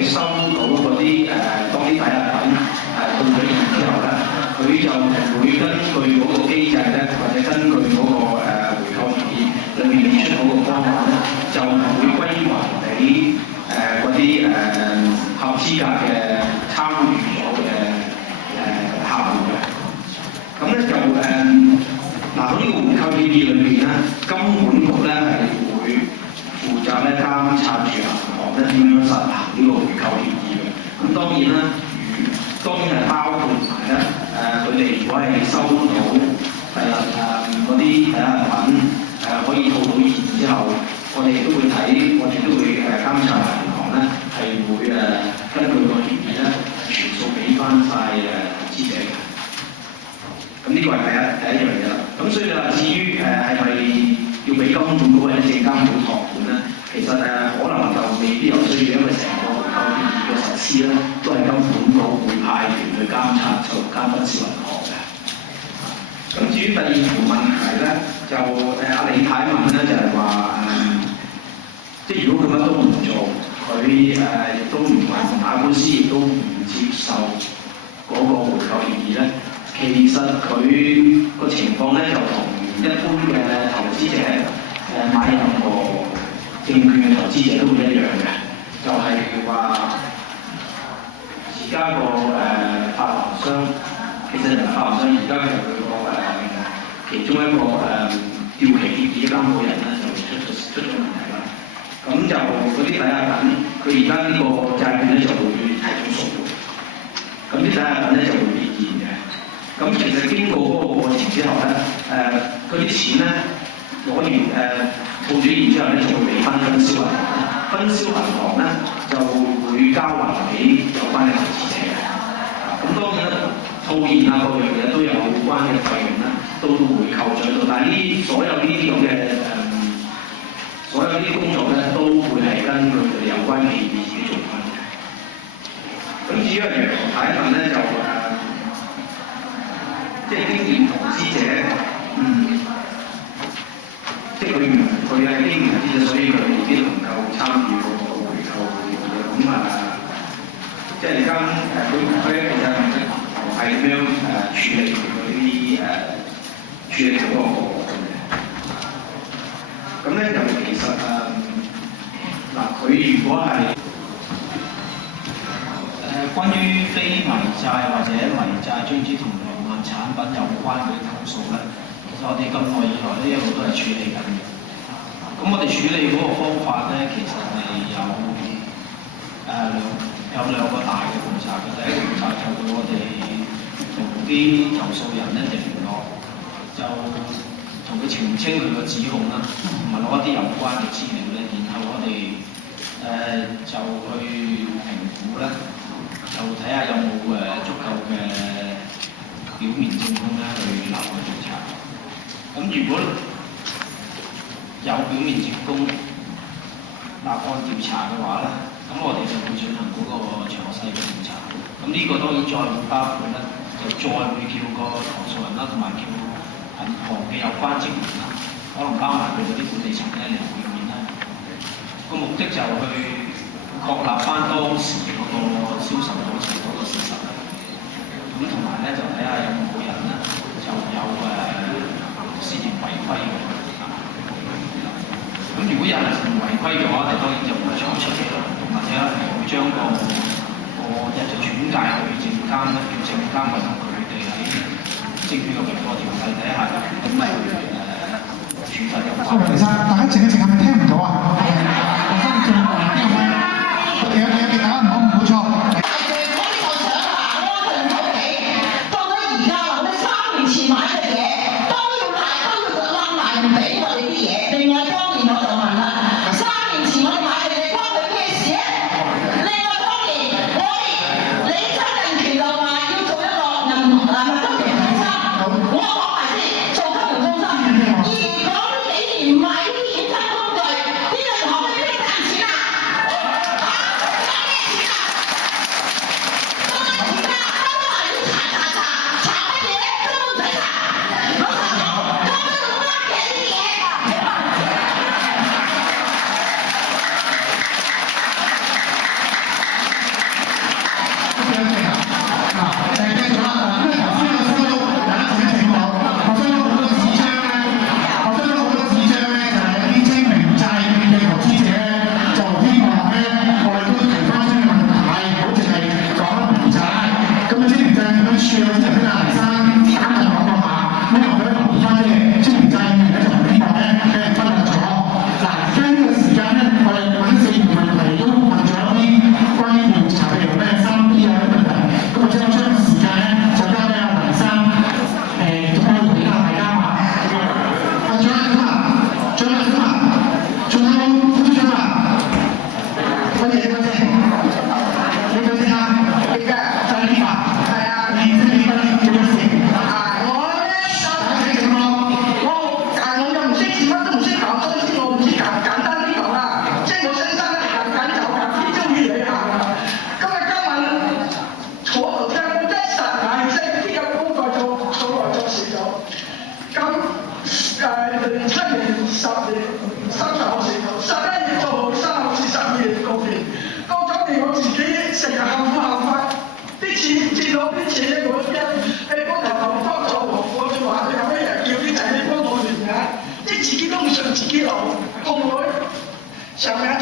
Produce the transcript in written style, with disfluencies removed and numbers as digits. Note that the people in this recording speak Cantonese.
佢收到嗰啲當啲抵押品到咗現之後咧，佢就會根據嗰個機制咧，或者根據嗰個回購協議裏面列出嗰個方案咧，就會歸還俾嗰啲合資格嘅參與咗嘅客戶嘅。咁咧就嗱喺呢個回購協議裏面咧，金管局咧係會負責咧監察住銀行咧點樣實行呢個回購協議嘅。咁當然啦，當然係包括埋咧佢哋如果係收到嗰啲抵押品可以套到現之後，我哋都會監察銀行咧係會根據個協議咧全數俾翻晒投資者嘅。咁呢個係第一樣嘢啦。咁所以話至於係咪要俾金管局或者證監會託管咧？其實可能就未必有需要，因為成個回購協議嘅實施咧，都係金管局會派團去監察做監分銷銀行嘅。咁至於第二條問題咧，就李太問咧就係話即係如果佢乜都唔做，佢亦都唔係打官司，亦都唔接受嗰個回購協議咧。其實佢個情況咧就同一般嘅投資者買任何證券嘅投資者都會一樣嘅，就係話而家個發行商，其實發行商而家係佢個其中一個掉期協議監管人咧就出咗問題啦。咁就嗰啲抵押品，佢而家呢個債券咧就會提早贖回，咁啲抵押品咧就會變現嘅。咁其實經過嗰個過程之後咧，嗰啲錢咧攞完報咗現之後咧，就會俾翻分銷銀行，分銷銀行咧就會交還俾有關嘅投資者嘅。咁當然啦，套現啊各樣嘢都有關嘅費用咧，都會扣咗到。但係所有呢啲咁嘅所有呢啲工作咧，都會係根據佢哋有關嘅協議自己做翻嘅。咁至於楊太問咧就即係經驗投資者，即係佢係經驗投資者，所以佢未必能夠參與嗰個回購嘅嘢。咁即係而家佢其實係點樣處理佢嗰啲處理佢嗰個個案嘅？咁咧就其實佢如果係關於非迷債或者迷債中資同產品有關嘅投訴咧，其實我哋咁耐以來呢一路都係處理緊嘅。咁我哋處理嗰個方法咧，其實係有兩個大嘅步驟嘅。第一個步驟就係我哋同啲投訴人咧聯絡，就同佢澄清佢嘅指控啦，同埋攞一啲有關嘅資料咧，然後我哋就去評估咧，就睇下有冇足夠嘅表面證供咧去立案調查。咁如果有表面證供立案調查嘅話咧，咁我哋就會進行嗰個詳細嘅調查。咁呢個當然再會包括咧，就再會叫個投訴人啦，同埋叫銀行嘅有關職員啦，可能包埋佢嗰啲管理層咧嚟會面啦。個目的就去確立翻當時嗰個銷售過程嗰個事實啦。咁同埋咧就睇下有冇人咧就有涉嫌違規嘅。咁如果有人違規嘅話，我哋當然就會採取嘅，或者係會將個人就轉介去證監咧，叫證監同佢哋喺證券嘅個條例底下咁咪處罰有關。蘇明生，大家靜一靜係咪聽唔到啊？我翻嚟做聽唔到，有大家唔好唔好錯。如果你唔係啲衍生工具，你對先啊？記得。就係呢個。係啊。你做乜事？我咧我又唔識字，乜都唔識講，所以我唔知簡單啲講啦。即係我先生咧行緊走緊，偏中意你行。今日坐度聽，我一霎眼即係呢個工作做來做少咗。咁7年、10年、30號時候，11月做好3號至12月嗰邊，到咗年我自己成日喊苦喊忽，啲錢賺到啲錢咧，我一幫頭幫咗我就話佢有咩人叫啲仔女幫我完嘅，即係自己都唔想自己攞，同佢上眼